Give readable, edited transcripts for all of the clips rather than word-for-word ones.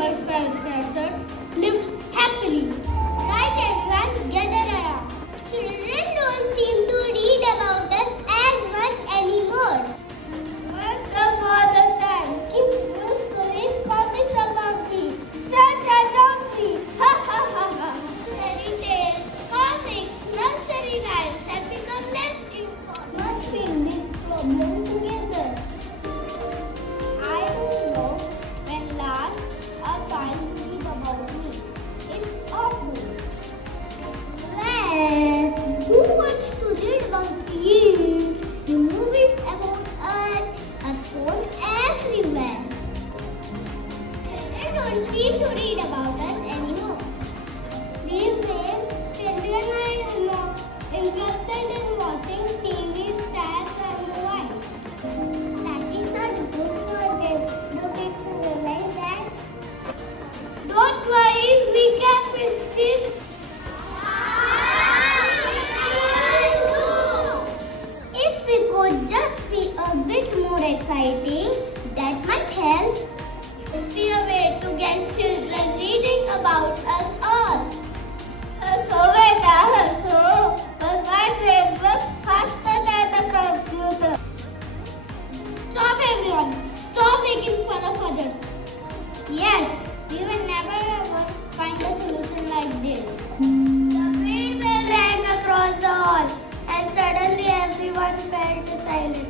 our characters lived happily. Right, everyone, gather around. Children don't seem to read about us as much anymore. Once upon a time, kids used to read comics about me. Such a donkey! Ha ha ha ha! Fairy tales, comics, nursery rhymes have become less important. Let's fix this problem together. I don't know when last a child read about me. It's awful. Well, who wants to read about you? The movies about us are shown everywhere. Children don't seem to read about us anymore. These days, children are interested in watching TV, stars, and movies. That is not good for them. Do kids realize that? Don't worry, we can fix this. If we could just be a bit more exciting, that might help. Must be a way to get children reading about us all. But my brain works faster than a computer. Stop everyone! Stop making fun of others. Yes, we will never ever find a solution like this. The green bell rang across the hall, and suddenly everyone felt silent.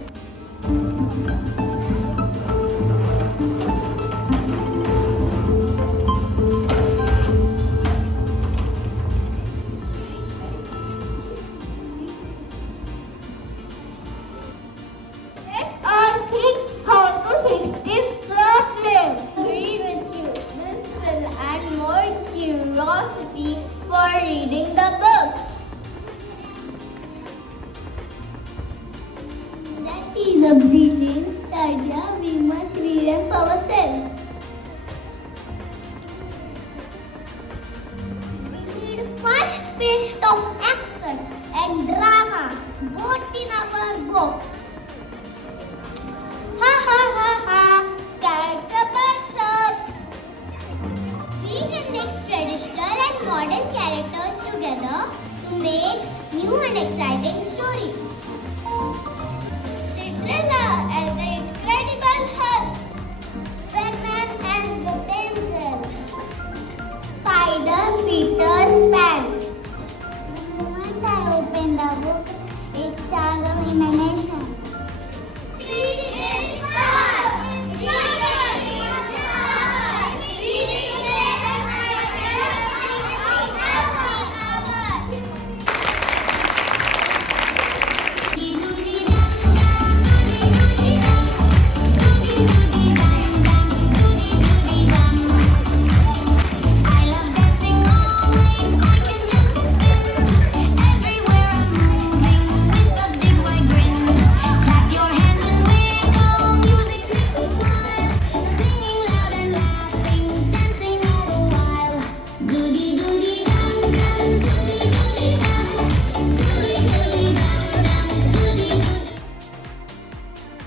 Let's all think how to fix this problem. Agree with you. This will add more curiosity for reading the books. That is a brilliant idea. We must read them ourselves. We need fast-paced of action and drama, both in our books. Ha ha ha ha! Character sucks. We can mix traditional and modern characters together to make new and exciting stories. Cinderella and the Incredible Hulk, Batman and Rapunzel, Spider Peter Pan. The moment I opened the book, it charged imagination.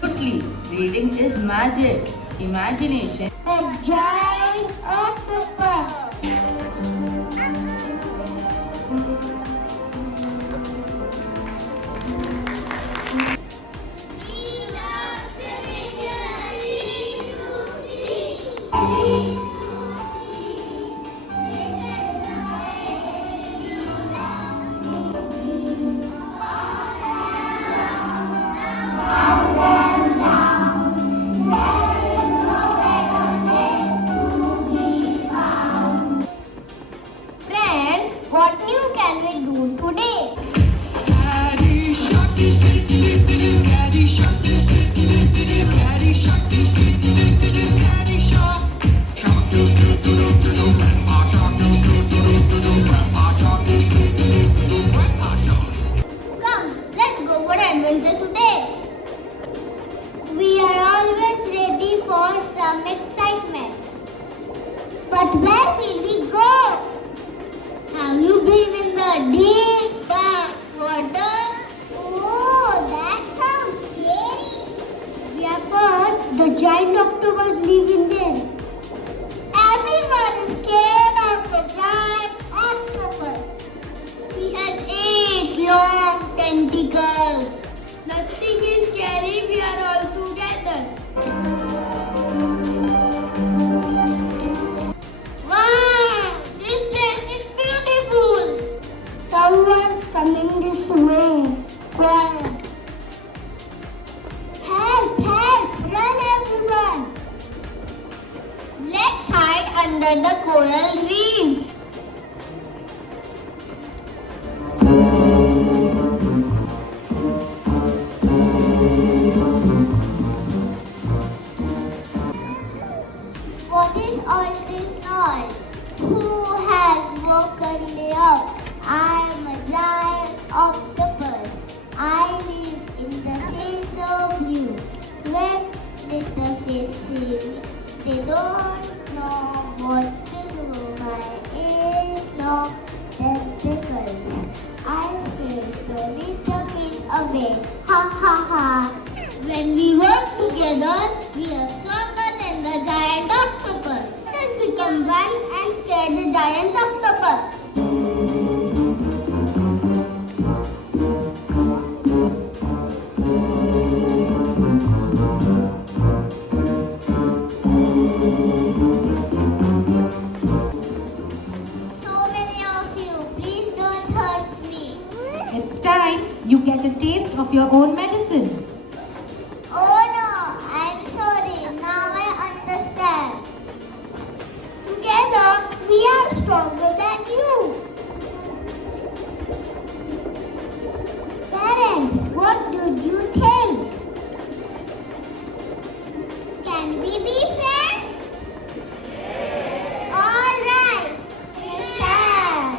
Absolutely. Reading is magic. Imagination. A giant octopus. Friends, what new can we do today? Come, let's go for adventure today. We are always ready for some excitement. But where will we go? Have you been in the deep dark water? Oh, that sounds scary. We have heard the giant octopus live in there. Every under the coral reefs. What is all this noise? Who has woken me up? I am a giant octopus. I live in the sea so blue. When little fish see me, they don't know what to do. My 8 long tentacles. I scare the little fish away. Ha ha ha. When we work together, we are stronger than the giant octopus. Let us become one and scare the giant octopus. So many of you, please don't hurt me. It's time you get a taste of your own medicine. Oh no, I'm sorry. Now I understand. Together, we are stronger than you. Parents, what did you think? Can we be friends? All right. Let's stand.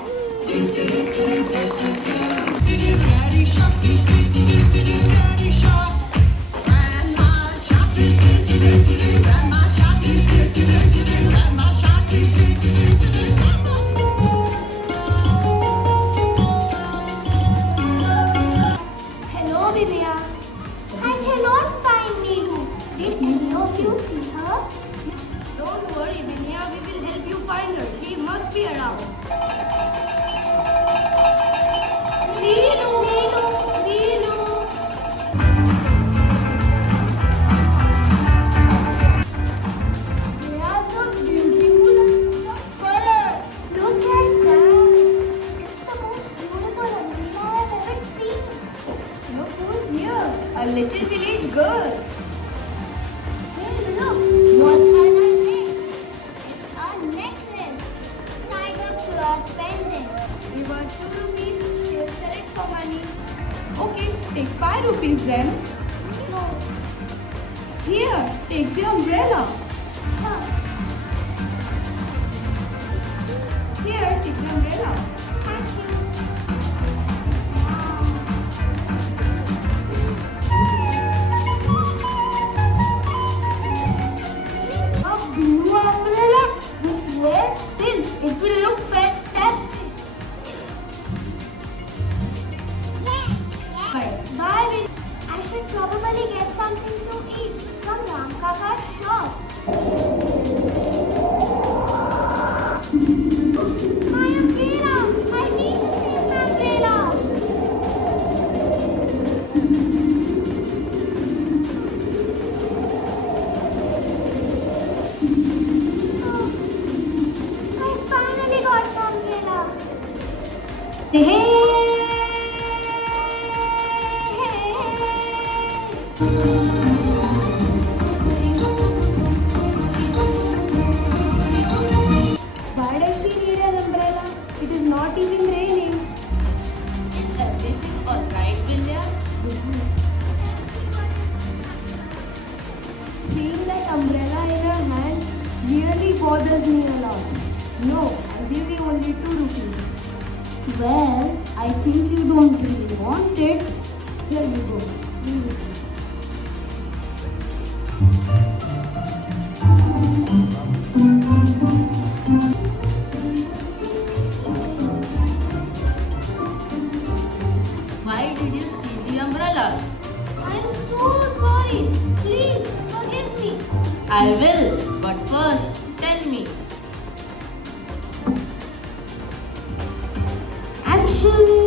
Hello, Vidya. I cannot find Neeru. Did any of you see her? Don't worry, Vinaya. We will help you find her. She must be around. Neelu! Neelu! They are so beautiful. Color. Look at that. It's the most beautiful umbrella I've ever seen. Look who's here. A little village girl. Hey, look. What's on her neck? It's a necklace. Like a cloth pendant. We want 2 rupees. She'll sell it for money. Okay, take 5 rupees then. No. Here, take the umbrella. Here, take the umbrella. Thank you. A blue umbrella with red pins. It will look fantastic. Bye, Vin. I should probably get something to eat from Ram Kaka's shop. My umbrella! I need to save my umbrella! Oh, I finally got the umbrella. Why does she need an umbrella? It is not even raining. Is everything alright, Vinaya? Seeing that umbrella in her hand really bothers me a lot. No, I'll give you only 2 rupees. Well, I think you don't really want it. Here you go. 3 rupees. Why did you steal the umbrella? I'm so sorry. Please forgive me. I will, but first, tell me. Actually,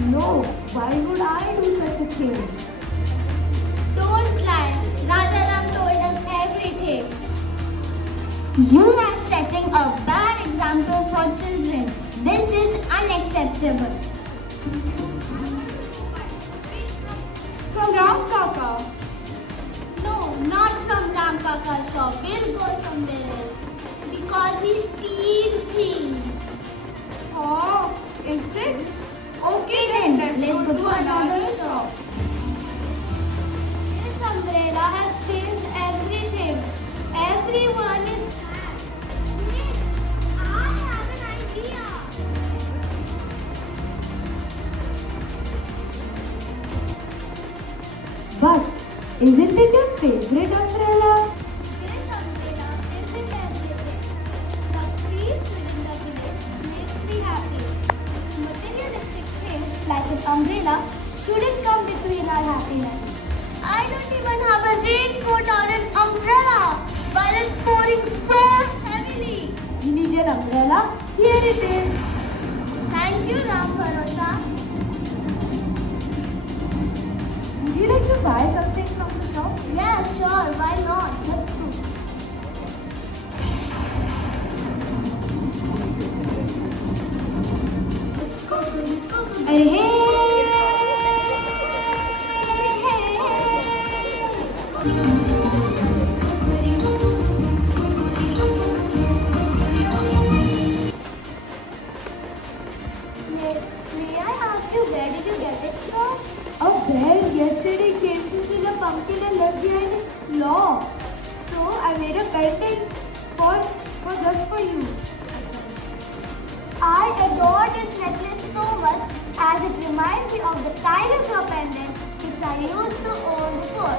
No, why would I do such a thing? Don't lie. Rajaram told us everything. You are setting a bad example for children. This is unacceptable. From Ram Kaka. No, not from Ram Kaka's shop. We'll go somewhere else. Because he steals things. Oh, is it? Okay then, let's go to another shop. This umbrella has changed everything. Everyone is... Wait, I have an idea. But isn't it your favorite umbrella? This umbrella isn't everything. The peace within the village makes me happy. Materialistic things like an umbrella shouldn't come between our happiness. I don't even have a raincoat or an umbrella, but it's pouring so heavily. You need an umbrella? Here it is. Thank you, Ram Bharosa. Would you like to buy something from the shop? Yeah, sure. Why not? Let's go. May I ask you, where did you get it from? A bear yesterday came to steal a pumpkin and left behind its claw. So I made a pendant for just for you. I adore this necklace so much as it reminds me of the tiger claw pendant which I used to own before.